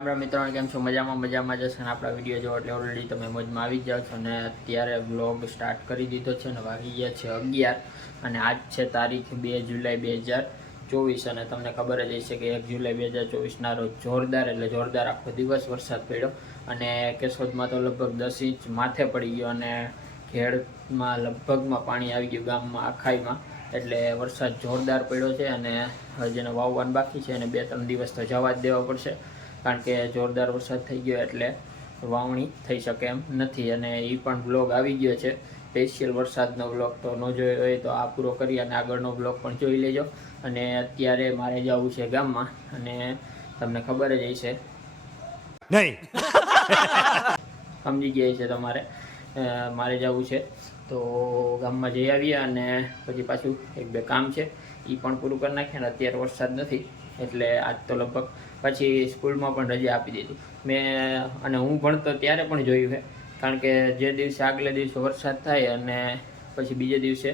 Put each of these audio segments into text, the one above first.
આપણા મિત્રોને કેમ છો? મજામાં મજામાં જશે અને આપણા વીડિયો જો એટલે ઓલરેડી તમે મોજમાં આવી જાઓ છો અને અત્યારે વ્લોગ સ્ટાર્ટ કરી દીધો છે અને વાગી ગયા છે અગિયાર અને આજ છે તારીખ બે જુલાઈ બે હજાર ચોવીસ અને તમને ખબર જ હશે કે એક જુલાઈ બે હજાર ચોવીસના રોજ જોરદાર એટલે જોરદાર આખો દિવસ વરસાદ પડ્યો અને કેશોદમાં તો લગભગ દસ ઇંચ માથે પડી ગયો અને ખેડમાં લગભગમાં પાણી આવી ગયું ગામમાં, આખાઈમાં. એટલે વરસાદ જોરદાર પડ્યો છે અને જેને વાવવાનું બાકી છે અને બે ત્રણ દિવસ તો જવા જ દેવા પડશે. કારણ કે જોરદાર વરસાદ થઈ ગયો એટલે વાવણી થઈ શકે એમ નથી. અને એ પણ બ્લોગ આવી ગયો છે. સ્પેશિયલ વરસાદનો બ્લોગ તો ન જોયો હોય તો આ પૂરો કરી અને આગળનો બ્લોગ પણ જોઈ લેજો. અને અત્યારે મારે જવું છે ગામમાં અને તમને ખબર જ હશે. નહીં. સમજી ગયા છે તમારે. મારે જવું છે. તો ગામમાં જઈ આવીએ અને પછી પાછું એક બે કામ છે. એ પણ પૂરું કરી નાખ્યા અને અત્યારે વરસાદ નથી, એટલે આજ તો લગભગ પછી સ્કૂલમાં પણ રજા આપી દીધી. મેં, અને હું ભણતો ત્યારે પણ જોયું છે, કારણ કે જે દિવસે આગલે દિવસે વરસાદ થાય અને પછી બીજે દિવસે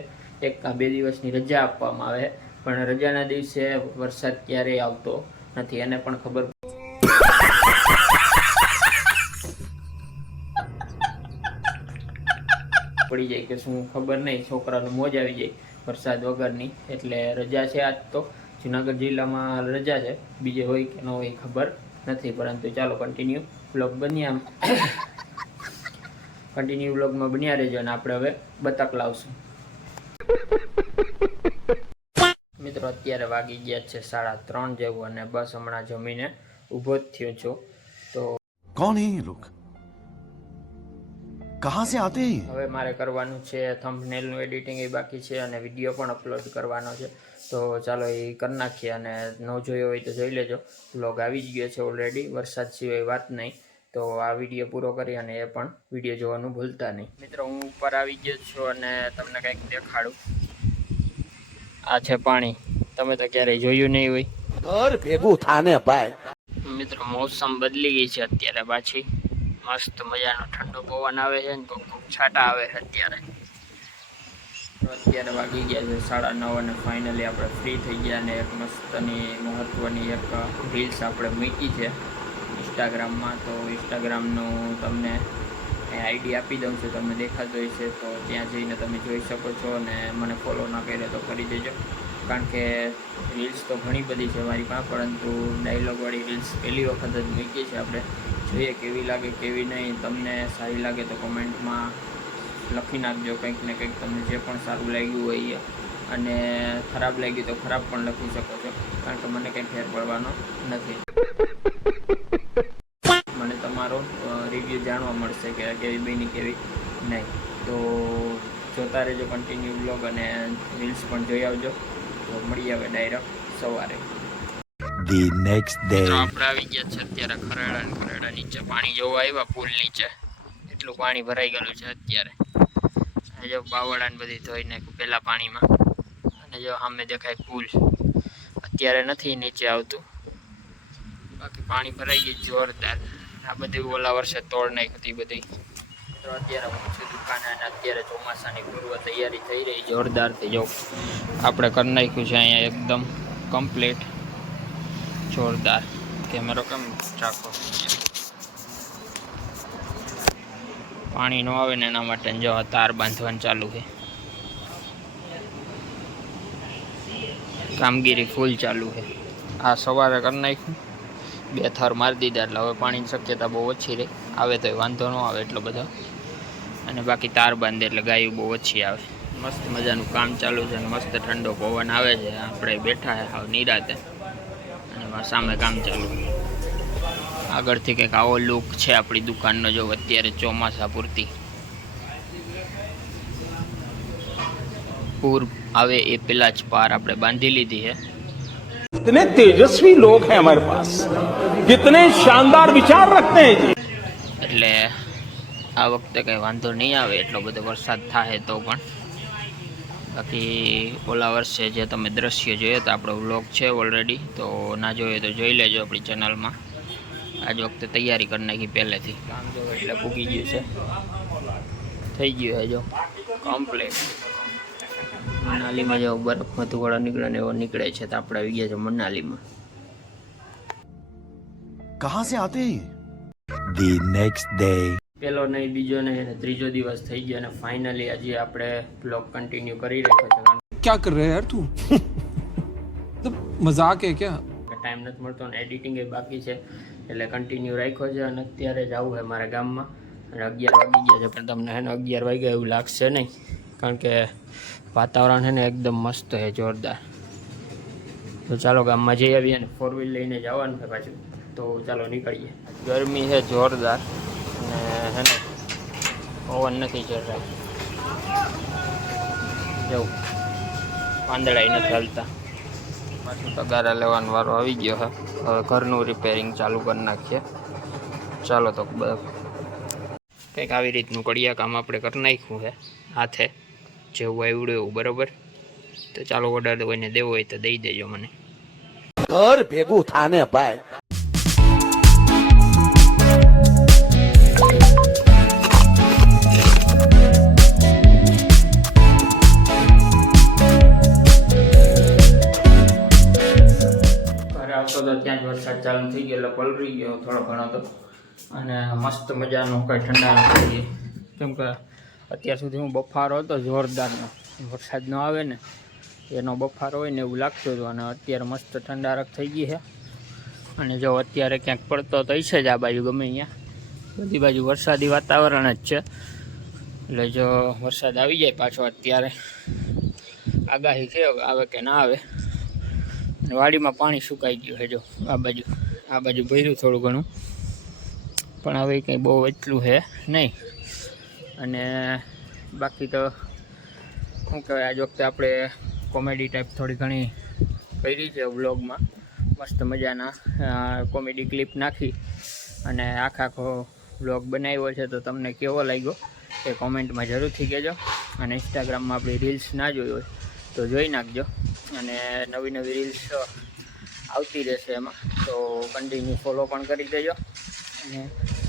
એક કાં બે દિવસની રજા આપવામાં આવે, પણ રજાના દિવસે વરસાદ ક્યારેય આવતો નથી, એને પણ ખબર પડી જાય કે શું ખબર નહીં, છોકરાનું મોજ આવી જાય. વરસાદ વગરની. એટલે રજા છે આજ તો. જુનાગઢ જિલ્લામાં રજા છે. બીજે હોય કે ન હોય ખબર નથી. પરંતુ ચાલો કન્ટિન્યુ બ્લોગ બન્યા કન્ટિન્યુ બ્લોગમાં બન્યા રહેજો અને આપણે હવે બતક લાવશું. મિત્રો, અત્યારે વાગી ગયા છે સાડા ત્રણ જેવું અને બસ હમણાં જમીને ઊભો જ થયો છું. તો કોણ એ લોકો? कहां से आते हैं ये? હવે મારે કરવાનું છે થંબનેલનું એડિટિંગ એ બાકી છે અને વિડીયો પણ અપલોડ કરવાનો છે તો ચાલો એ કરી નાખીએ અને ન જોયો હોય તો જોઈ લેજો વ્લોગ આવી જ ગયો છે ઓલરેડી વરસાદ સિવાય વાત નહીં તો આ વિડીયો પૂરો કરી અને એ પણ વિડીયો જોવાનું ભૂલતા નહીં મિત્રો હું ઉપર આવી ગયો છું અને તમને કંઈક દેખાડું આ છે પાણી તમે તો ક્યારેય જોયું નહીં હોય ઘર ભેગું થાને ભાઈ મિત્રો મોસમ બદલી ગઈ છે અત્યારે પાછી મસ્ત મજાનો ઠંડો પવન આવે છે ને ખૂબ ખૂબ છાંટા આવે છે અત્યારે. અત્યારે વાગી ગયા છે સાડા નવ અને ફાઇનલી આપણે ફ્રી થઈ ગયા અને એક મસ્તની મહત્ત્વની એક રીલ્સ આપણે મૂકી છે ઇન્સ્ટાગ્રામમાં તો ઇન્સ્ટાગ્રામનું તમને આઈડી આપી દઉં છું, તમને દેખાતો છે તો ત્યાં જઈને તમે જોઈ શકો છો અને મને ફોલો ના કર્યો તો કરી દેજો. કારણ કે રીલ્સ તો ઘણી બધી છે મારી પાસે, પરંતુ ડાયલોગવાળી રીલ્સ પહેલી વખત જ મૂકી છે આપણે. જોઈએ કેવી લાગે, કેવી નહીં, તમને સારી લાગે તો કોમેન્ટમાં લખી નાખજો કંઈક ને કંઈક તમને જે પણ સારું લાગ્યું હોય અને ખરાબ લાગ્યું તો ખરાબ પણ લખી શકો છો, કારણ કે મને કંઈ ફેર પડવાનો નથી. મને તમારો રિવ્યૂ જાણવા મળશે કે કેવી બની કેવી નહીં. તો જોતા રહેજો કન્ટિન્યુ બ્લોગ અને રીલ્સ પણ જોઈ આવજો. તો મળી આવે ડાયરેક્ટ સવારે. The નેક્સ્ટ ડે તો આપણે આવી ગયા છે અત્યારે ખરેડા ને ખરેડા નીચે. પાણી જોવા આવ્યા પુલ નીચે. એટલું પાણી ભરાઈ ગયેલું છે અત્યારે. અને જો બાવળા ને બધી ધોઈ નાખ્યું પહેલાં પાણીમાં. અને જો સામે દેખાય પુલ. અત્યારે નથી નીચે આવતું. બાકી પાણી ભરાઈ ગયું જોરદાર. આ બધી ઓલા વર્ષે તોડ નાખી હતી બધી. અત્યારે હું છું દુકાને અને અત્યારે ચોમાસાની પૂર્વ તૈયારી થઈ રહી જોરદારથી જો. આપણે કરી નાખ્યું છે અહીંયા એકદમ કમ્પ્લીટ જોરદાર કેમેરો કેમ રાખો? પાણી નો આવે ને એના માટે જો તાર બાંધવાનું ચાલુ છે. કામગીરી ફૂલ ચાલુ છે. આ સવારે કરી નાખ્યું. બે થર મારી દીધા એટલે હવે પાણીની શક્યતા બહુ ઓછી રહે. આવે તો વાંધો ન આવે એટલો બધો. અને બાકી તાર બાંધે એટલે ગાયું બહુ ઓછી આવે. મસ્ત મજાનું કામ ચાલુ છે અને મસ્ત ઠંડો પવન આવે છે. આપણે બેઠા છે હાવ નિરાતે. એમાં સામે કામ ચાલુ આગળથી કંઈક આવો લુક છે આપણી દુકાનનો જો અત્યારે ચોમાસા પૂરતી પૂર આવે એ પહેલાં જ પાર આપણે બાંધી લીધી છે कितने तेजस्वी लोग हैं हमारे पास कितने शानदार विचार रखते हैं जी એટલે આ વખતે કંઈ વાંધો નહીં આવે એટલો બધો વરસાદ થાય તો પણ બાકી ઓલા વર્ષે જે તમે દ્રશ્ય જોઈએ તો આપણો વ્લોગ છે ઓલરેડી તો ના જોઈએ તો જોઈ લેજો આપણી ચેનલમાં આજ વખતે તૈયારી કરી નાખી પહેલેથી. કામ જો એટલે પૂગી ગયું છે. થઈ ગયું છે જો. મનાલીમાં જો બરફમાં ધુવાળો નીકળે ને એવો નીકળે છે તો આપણે આવી ગયા છે મનાલીમાં. કહા સે આતે ધી નેક્સ્ટ ડે પહેલો નહીં બીજો નહીં અને ત્રીજો દિવસ થઈ ગયો અને ફાઇનલી આજે આપણે બ્લોગ કન્ટિન્યુ કરી રહ્યો છે. ક્યાં કર રહે યાર તું મજાક હે ક્યાં ટાઈમ નથી મળતો અને એડિટિંગ એ બાકી છે એટલે કન્ટિન્યુ રાખ્યો છે અને અત્યારે જ આવું છે મારા ગામમાં. અને અગિયાર વાગી ગયા છે પણ તમને હે ને અગિયાર વાગ્યા એવું લાગશે નહીં કારણ કે વાતાવરણ છે ને એકદમ મસ્ત છે જોરદાર. તો ચાલો ગામમાં જઈ આવીએ અને ફોર વ્હીલ લઈને જવાનું છે પાછું. તો ચાલો નીકળીએ. ગરમી છે જોરદાર. અને છે ને? પવન નથી ચડ જવું પાંદડાય નથી હાલતા. પાછું તગારા લેવાનો વારો આવી ગયો હે. હવે ઘરનું રિપેરિંગ ચાલુ કરી નાખીએ. ચાલો તો કંઈક આવી રીતનું કડિયા કામ આપણે કરી નાખ્યું છે હાથે. જેવું આવડ્યું એવું બરોબર? તો ચાલો ઓર્ડર કોઈને દેવો હોય તો દઈ દેજો મને. ઘર ભેગું થાને ભાઈ. આવતો તો ત્યાં જ વરસાદ ચાલુ થઈ ગયો, એટલે પલરી ગયો થોડો ઘણો તો. અને મસ્ત મજાનો કંઈ ઠંડા થઈ કેમ કે અત્યાર સુધી હું બફારો હતો જોરદારનો. વરસાદ ન આવે ને, એનો બફારો હોય ને એવું લાગતું હતું. અને અત્યારે મસ્ત ઠંડારક થઈ ગઈ છે. અને જો અત્યારે ક્યાંક પડતો તો છે જ આ બાજુ ગમે અહીંયા. બધી બાજુ વરસાદી વાતાવરણ જ છે. એટલે જો વરસાદ આવી જાય પાછો અત્યારે, આગાહી છે આવે કે ના આવે. વાડીમાં પાણી સુકાઈ ગયું છે જો, આ બાજુ. આ બાજુ ભર્યું થોડું ઘણું. પણ હવે કંઈ બહુ એટલું છે નહીં. અને બાકી તો શું કહેવાય, આજ વખતે આપણે કોમેડી ટાઈપ થોડી ઘણી કરી છે વ્લોગમાં. મસ્ત મજાના કોમેડી ક્લિપ નાખી અને આખા આખો વ્લોગ બનાવ્યો છે. તો તમને કેવો લાગ્યો એ કોમેન્ટમાં જરૂરથી કહેજો. અને ઇન્સ્ટાગ્રામમાં આપણી રીલ્સ ના જોઈ હોય તો જોઈ નાખજો. અને નવી નવી રીલ્સ આવતી રહેશે એમાં. તો કન્ટિન્યુ ફોલો પણ કરી દેજો. અને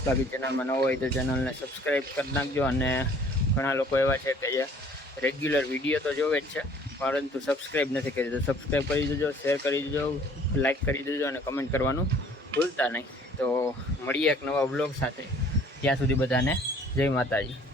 બાકી ચેનલમાં ન હોય તો ચેનલને સબસ્ક્રાઈબ કરી નાખજો. અને ઘણા લોકો એવા છે કે જે રેગ્યુલર વીડિયો તો જોવે જ છે, પરંતુ સબસ્ક્રાઈબ નથી કરી. તો સબસ્ક્રાઈબ કરી દેજો શેર કરી દેજો લાઇક કરી દેજો અને કમેન્ટ કરવાનું ભૂલતા નહીં. તો મળીએ એક નવા બ્લોગ સાથે. ત્યાં સુધી બધાને જય માતાજી.